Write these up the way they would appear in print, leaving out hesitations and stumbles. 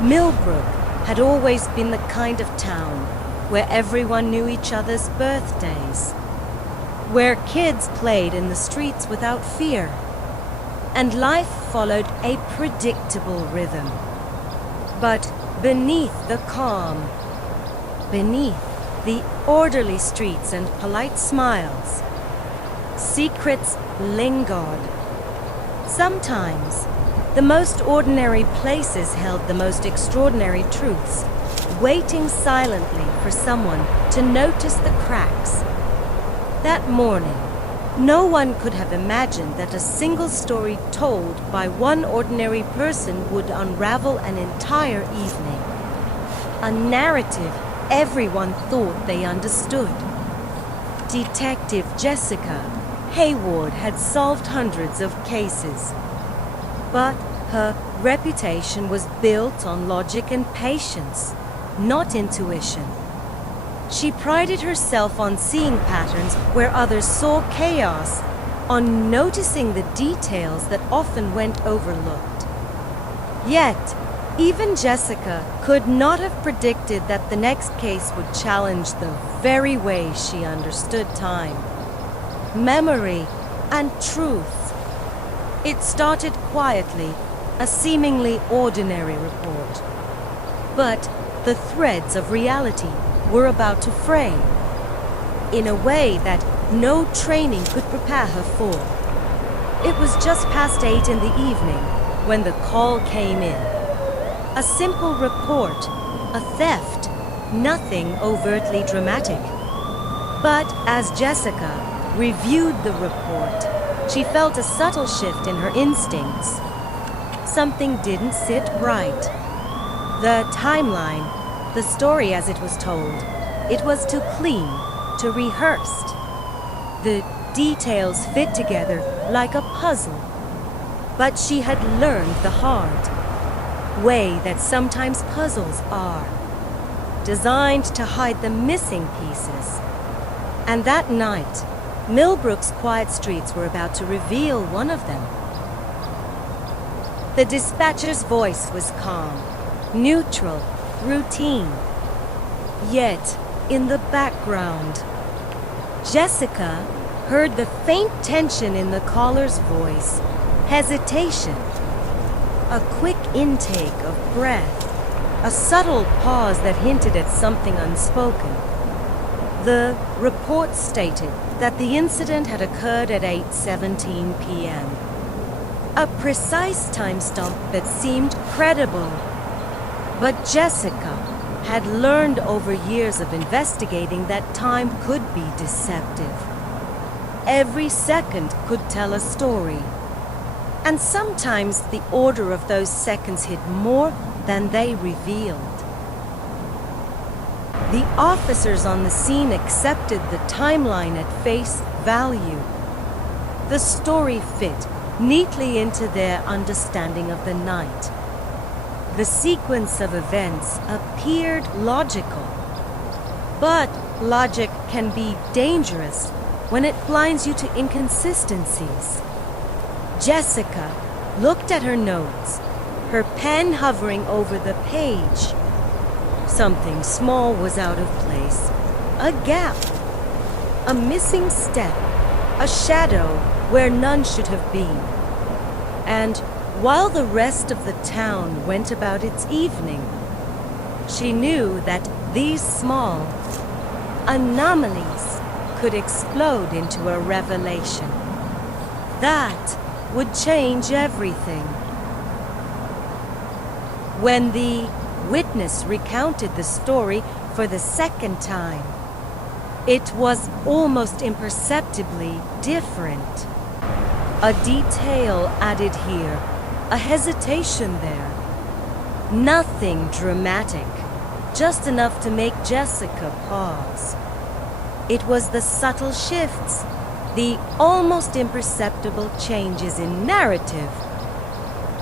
Millbrook had always been the kind of town where everyone knew each other's birthdays, where kids played in the streets without fear, and life followed a predictable rhythm. But beneath the calm, beneath the orderly streets and polite smiles, secrets lingered. Sometimes, the most ordinary places held the most extraordinary truths, waiting silently for someone to notice the cracks. That morning, no one could have imagined that a single story told by one ordinary person would unravel an entire evening. A narrative everyone thought they understood. Detective Jessica Hayward had solved hundreds of cases, but her reputation was built on logic and patience, not intuition. She prided herself on seeing patterns where others saw chaos, on noticing the details that often went overlooked. Yet, even Jessica could not have predicted that the next case would challenge the very way she understood time, memory, and truth. It started quietly, a seemingly ordinary report. But the threads of reality were about to fray, in a way that no training could prepare her for. It was just past 8 in the evening when the call came in. A simple report, a theft, nothing overtly dramatic. But as Jessica reviewed the report, she felt a subtle shift in her instincts. Something didn't sit right. The timeline, the story as it was told, it was too clean, too rehearsed. The details fit together like a puzzle. But she had learned the hard way that sometimes puzzles are, designed to hide the missing pieces. And that night, Millbrook's quiet streets were about to reveal one of them. The dispatcher's voice was calm, neutral, routine. Yet, in the background, Jessica heard the faint tension in the caller's voice, hesitation, a quick intake of breath, a subtle pause that hinted at something unspoken. The report stated that the incident had occurred at 8:17 p.m. A precise timestamp that seemed credible. But Jessica had learned over years of investigating that time could be deceptive. Every second could tell a story. And sometimes the order of those seconds hid more than they revealed. The officers on the scene accepted the timeline at face value. The story fit neatly into their understanding of the night. The sequence of events appeared logical. But logic can be dangerous when it blinds you to inconsistencies. Jessica looked at her notes, her pen hovering over the page. Something small was out of place. A gap. A missing step. A shadow where none should have been. And while the rest of the town went about its evening, she knew that these small anomalies could explode into a revelation. That would change everything. When the witness recounted the story for the second time, it was almost imperceptibly different. A detail added here, a hesitation there. Nothing dramatic, just enough to make Jessica pause. It was the subtle shifts, the almost imperceptible changes in narrative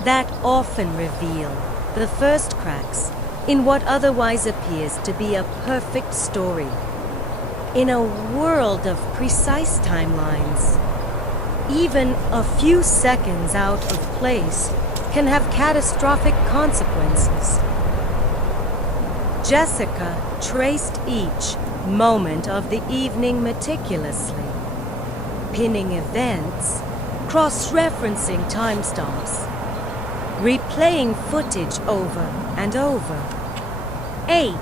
that often reveal the first cracks in what otherwise appears to be a perfect story. In a world of precise timelines, even a few seconds out of place can have catastrophic consequences. Jessica traced each moment of the evening meticulously, pinning events, cross-referencing timestamps, replaying footage over and over. 8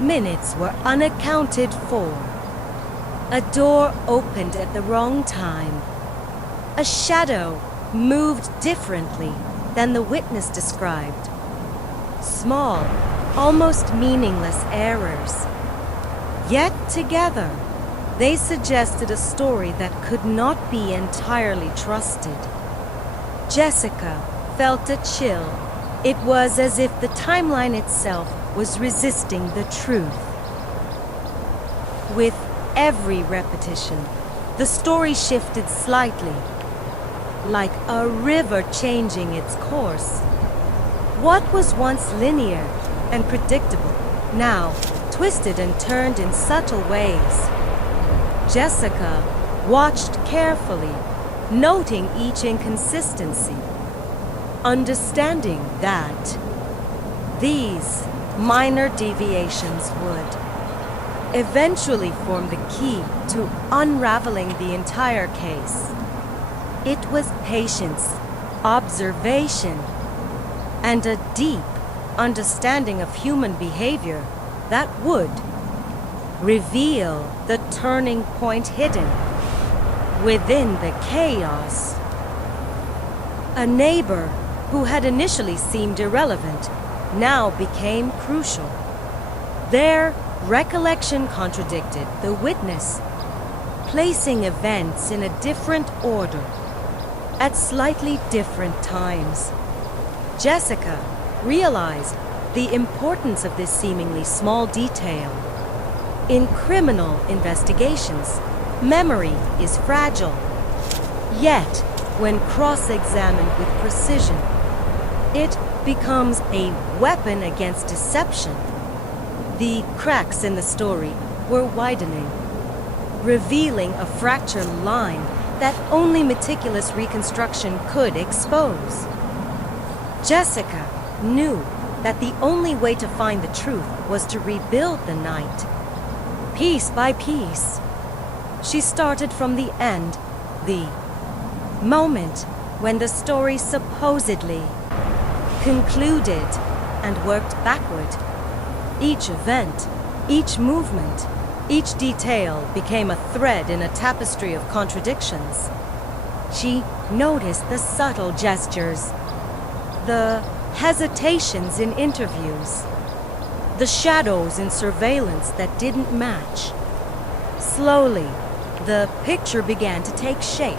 minutes were unaccounted for. A door opened at the wrong time. A shadow moved differently than the witness described. Small, almost meaningless errors. Yet together, they suggested a story that could not be entirely trusted. Jessica felt a chill. It was as if the timeline itself was resisting the truth. With every repetition, the story shifted slightly, like a river changing its course. What was once linear and predictable now twisted and turned in subtle ways. Jessica watched carefully, noting each inconsistency, understanding that these minor deviations would eventually form the key to unraveling the entire case. It was patience, observation, and a deep understanding of human behavior that would reveal the turning point hidden within the chaos. A neighbor who had initially seemed irrelevant now became crucial. Their recollection contradicted the witness, placing events in a different order at slightly different times. Jessica realized the importance of this seemingly small detail. In criminal investigations, memory is fragile. Yet, when cross-examined with precision, it becomes a weapon against deception. The cracks in the story were widening, revealing a fractured line that only meticulous reconstruction could expose. Jessica knew that the only way to find the truth was to rebuild the night. Piece by piece, she started from the end, the moment when the story supposedly concluded, and worked backward. Each event, each movement, each detail became a thread in a tapestry of contradictions. She noticed the subtle gestures, the hesitations in interviews, the shadows in surveillance that didn't match. Slowly, the picture began to take shape,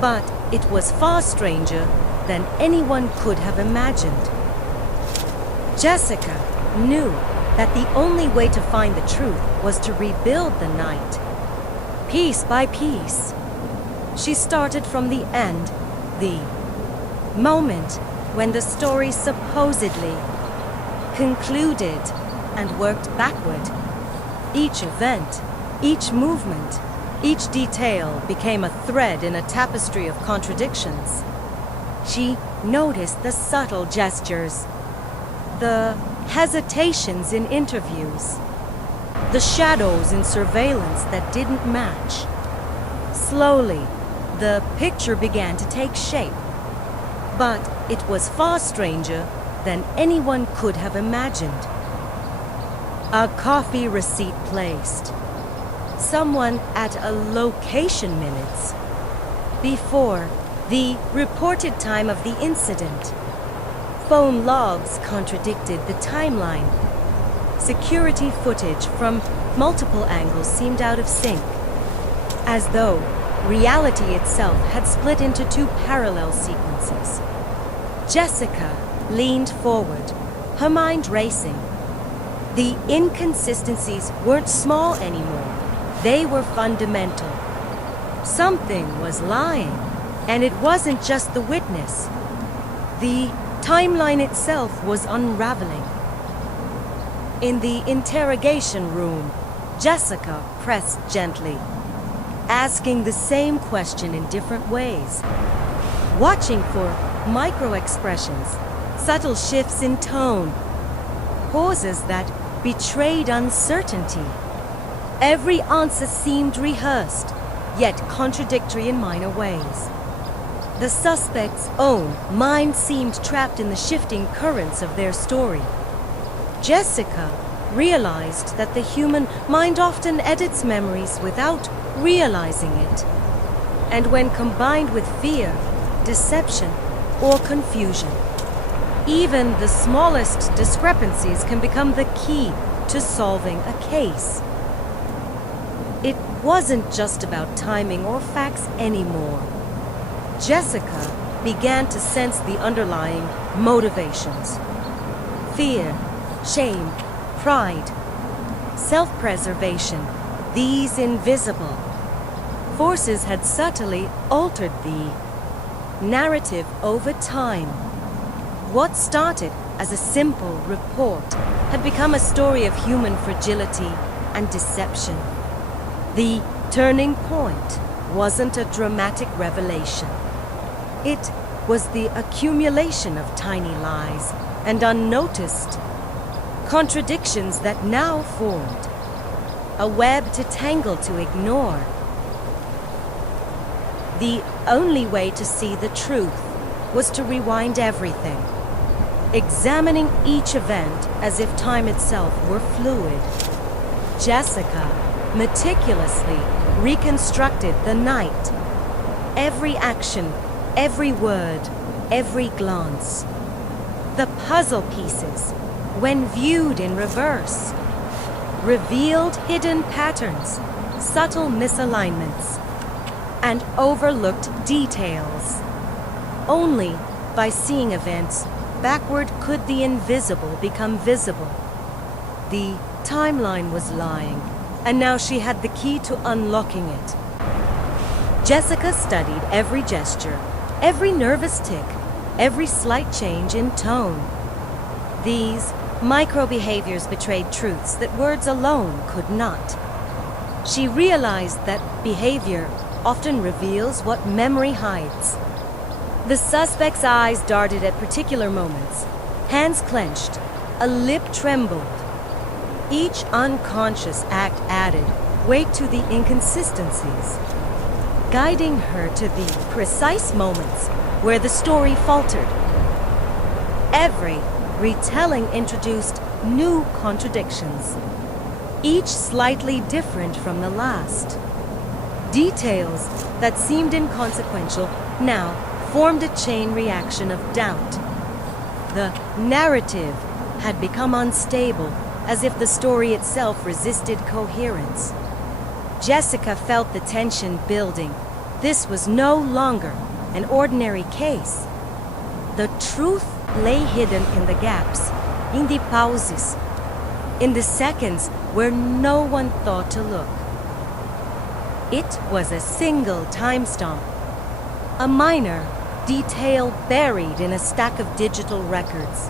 but it was far stranger than anyone could have imagined. Jessica knew that the only way to find the truth was to rebuild the night. Piece by piece, she started from the end, the moment when the story supposedly concluded, and worked backward. Each event, each movement, each detail became a thread in a tapestry of contradictions. She noticed the subtle gestures, the hesitations in interviews, the shadows in surveillance that didn't match. Slowly, the picture began to take shape, but it was far stranger than anyone could have imagined. A coffee receipt placed. Someone at a location minutes before the reported time of the incident. Phone logs contradicted the timeline. Security footage from multiple angles seemed out of sync, as though reality itself had split into two parallel sequences. Jessica leaned forward, her mind racing. The inconsistencies weren't small anymore. They were fundamental. Something was lying, and it wasn't just the witness. The timeline itself was unraveling. In the interrogation room, Jessica pressed gently, asking the same question in different ways, watching for micro-expressions, subtle shifts in tone. pauses that betrayed uncertainty. Every answer seemed rehearsed, yet contradictory in minor ways. The suspect's own mind seemed trapped in the shifting currents of their story. Jessica realized that the human mind often edits memories without realizing it. And when combined with fear, deception, or confusion, even the smallest discrepancies can become the key to solving a case. It wasn't just about timing or facts anymore. Jessica began to sense the underlying motivations. Fear, shame, pride, self-preservation, these invisible forces had subtly altered the narrative over time. What started as a simple report had become a story of human fragility and deception. The turning point wasn't a dramatic revelation. It was the accumulation of tiny lies and unnoticed contradictions that now formed a web too tangled to ignore. The only way to see the truth was to rewind everything, examining each event as if time itself were fluid. Jessica meticulously reconstructed the night. Every action, every word, every glance. The puzzle pieces, when viewed in reverse, revealed hidden patterns, subtle misalignments, and overlooked details. Only by seeing events backward could the invisible become visible. The timeline was lying, and now she had the key to unlocking it. Jessica studied every gesture, every nervous tick, every slight change in tone. These micro-behaviors betrayed truths that words alone could not. She realized that behavior often reveals what memory hides. The suspect's eyes darted at particular moments, hands clenched, a lip trembled. Each unconscious act added weight to the inconsistencies, guiding her to the precise moments where the story faltered. Every retelling introduced new contradictions, each slightly different from the last. Details that seemed inconsequential now formed a chain reaction of doubt. The narrative had become unstable, as if the story itself resisted coherence. Jessica felt the tension building. This was no longer an ordinary case. The truth lay hidden in the gaps, in the pauses, in the seconds where no one thought to look. It was a single time stamp, a minor detail buried in a stack of digital records.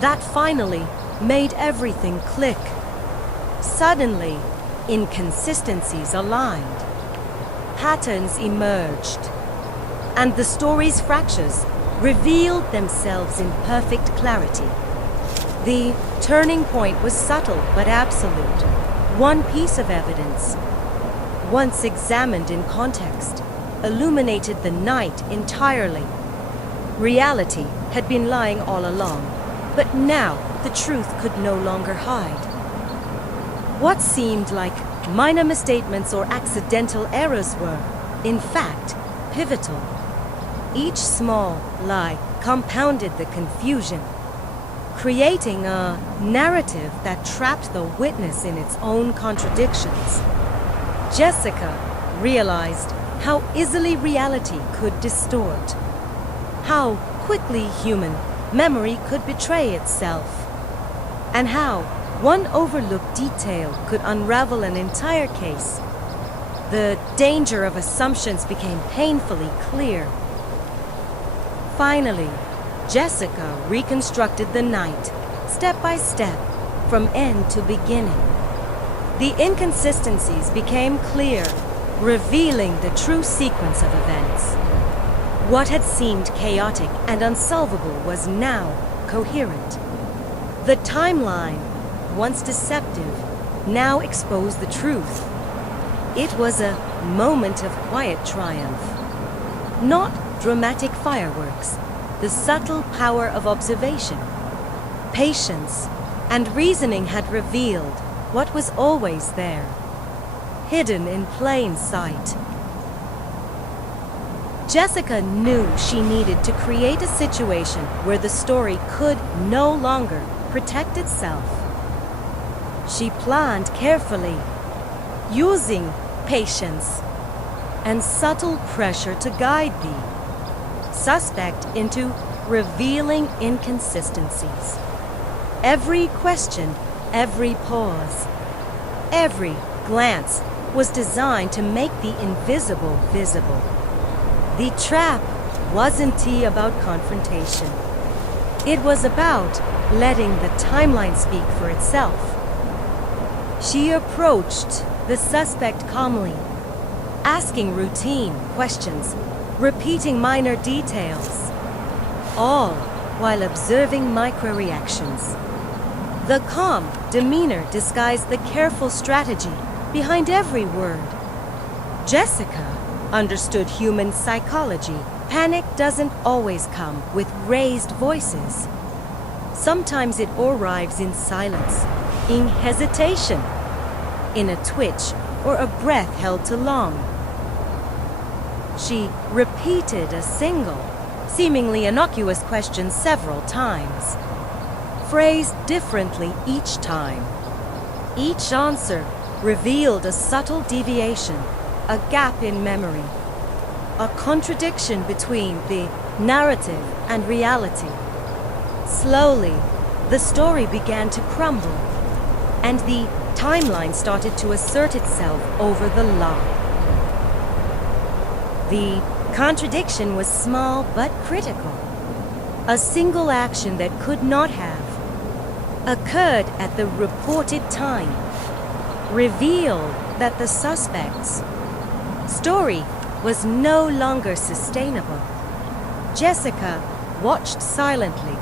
That finally made everything click. Suddenly, inconsistencies aligned, patterns emerged, and the story's fractures revealed themselves in perfect clarity. The turning point was subtle but absolute. One piece of evidence, once examined in context, illuminated the night entirely. Reality had been lying all along, but now the truth could no longer hide. What seemed like minor misstatements or accidental errors were, in fact, pivotal. Each small lie compounded the confusion, creating a narrative that trapped the witness in its own contradictions. Jessica realized how easily reality could distort, how quickly human memory could betray itself, and how one overlooked detail could unravel an entire case. The danger of assumptions became painfully clear. Finally, Jessica reconstructed the night, step by step, from end to beginning. The inconsistencies became clear, revealing the true sequence of events. What had seemed chaotic and unsolvable was now coherent. The timeline, once deceptive, now exposed the truth. It was a moment of quiet triumph. Not dramatic fireworks, the subtle power of observation, patience, and reasoning had revealed what was always there, hidden in plain sight. Jessica knew she needed to create a situation where the story could no longer protect itself. She planned carefully, using patience and subtle pressure to guide the suspect into revealing inconsistencies. Every question, every pause, every glance was designed to make the invisible visible. The trap wasn't about confrontation. It was about letting the timeline speak for itself. She approached the suspect calmly, asking routine questions, repeating minor details, all while observing micro-reactions. The calm demeanor disguised the careful strategy behind every word. Jessica understood human psychology. Panic doesn't always come with raised voices. Sometimes it arrives in silence, in hesitation, in a twitch or a breath held too long. She repeated a single, seemingly innocuous question several times, phrased differently each time. Each answer revealed a subtle deviation, a gap in memory, a contradiction between the narrative and reality. Slowly, the story began to crumble, and the timeline started to assert itself over the lie. The contradiction was small but critical. A single action that could not have occurred at the reported time revealed that the suspect's story was no longer sustainable. Jessica watched silently,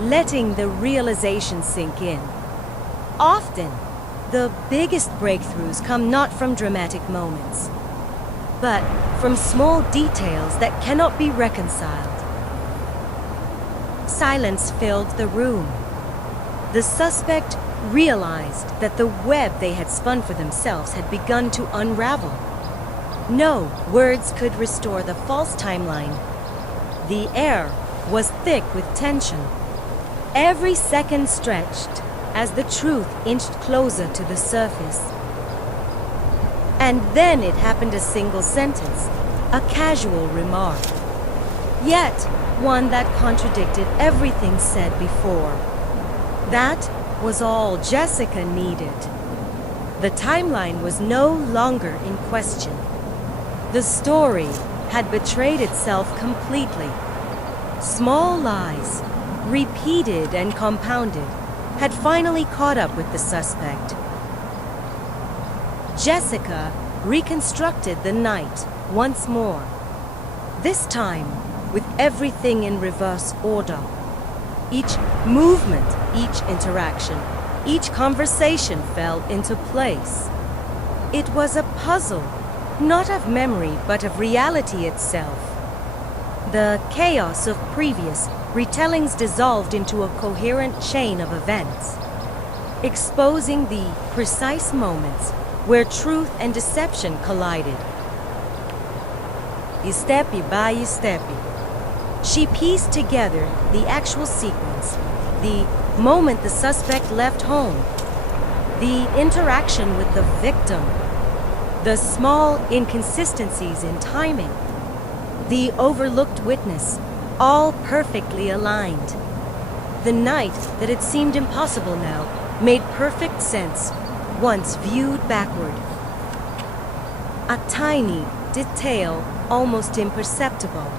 letting the realization sink in. Often, the biggest breakthroughs come not from dramatic moments, but from small details that cannot be reconciled. Silence filled the room. The suspect realized that the web they had spun for themselves had begun to unravel. No words could restore the false timeline. The air was thick with tension. Every second stretched as the truth inched closer to the surface. And then it happened, a single sentence, a casual remark, yet one that contradicted everything said before. That was all Jessica needed. The timeline was no longer in question. The story had betrayed itself completely. Small lies, repeated and compounded, had finally caught up with the suspect. Jessica reconstructed the night once more, this time with everything in reverse order. Each movement, each interaction, each conversation fell into place. It was a puzzle, not of memory but of reality itself. The chaos of previous retellings dissolved into a coherent chain of events, exposing the precise moments where truth and deception collided. Step by step, she pieced together the actual sequence, the moment the suspect left home, the interaction with the victim, the small inconsistencies in timing, the overlooked witness, all perfectly aligned. The night that had seemed impossible now made perfect sense once viewed backward. A tiny detail, almost imperceptible,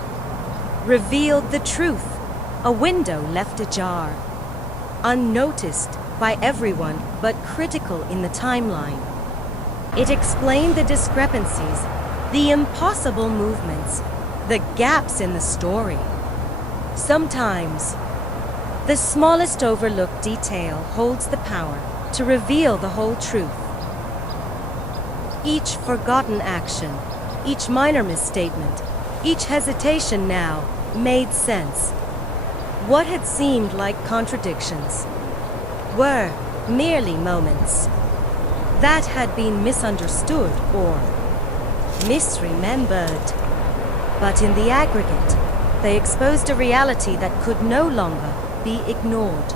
revealed the truth, a window left ajar, unnoticed by everyone but critical in the timeline. It explained the discrepancies, the impossible movements, the gaps in the story. Sometimes, The smallest overlooked detail holds the power to reveal the whole truth. Each forgotten action, each minor misstatement, each hesitation now made sense. What had seemed like contradictions were merely moments that had been misunderstood or misremembered. But in the aggregate, they exposed a reality that could no longer be ignored.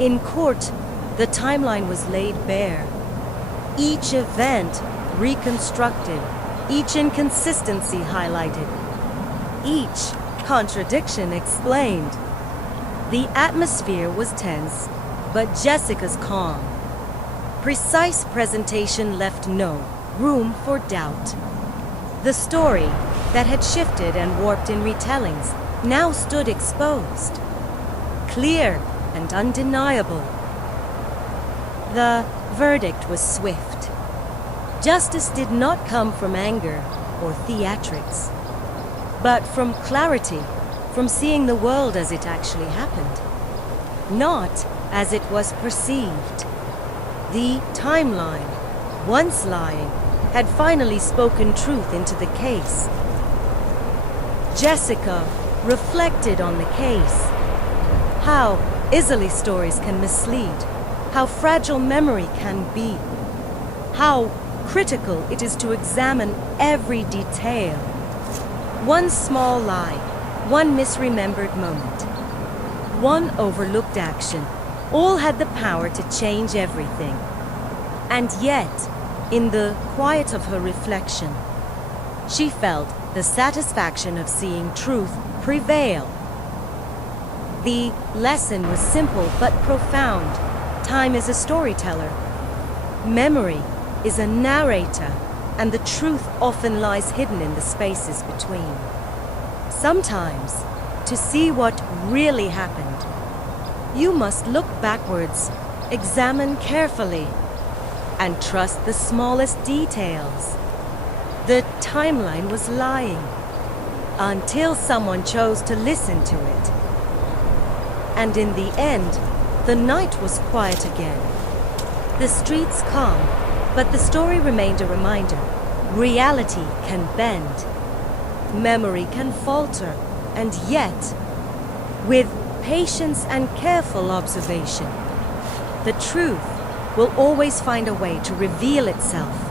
In court, the timeline was laid bare. Each event reconstructed, each inconsistency highlighted, each contradiction explained. The atmosphere was tense, but Jessica's calm. Precise presentation left no room for doubt. The story that had shifted and warped in retellings now stood exposed, clear and undeniable. The verdict was swift. Justice did not come from anger or theatrics, but from clarity, from seeing the world as it actually happened, not as it was perceived. The timeline, once lying, had finally spoken truth into the case. Jessica reflected on the case, how easily stories can mislead, how fragile memory can be, how critical it is to examine every detail. One small lie, one misremembered moment, one overlooked action, all had the power to change everything. And yet, in the quiet of her reflection, she felt the satisfaction of seeing truth prevail. The lesson was simple but profound. Time is a storyteller. Memory is a narrator, and the truth often lies hidden in the spaces between. Sometimes, to see what really happened, you must look backwards, examine carefully, and trust the smallest details. The timeline was lying until someone chose to listen to it. And in the end, the night was quiet again. The streets calm, but the story remained a reminder. Reality can bend. Memory can falter, and yet, with patience and careful observation, the truth will always find a way to reveal itself.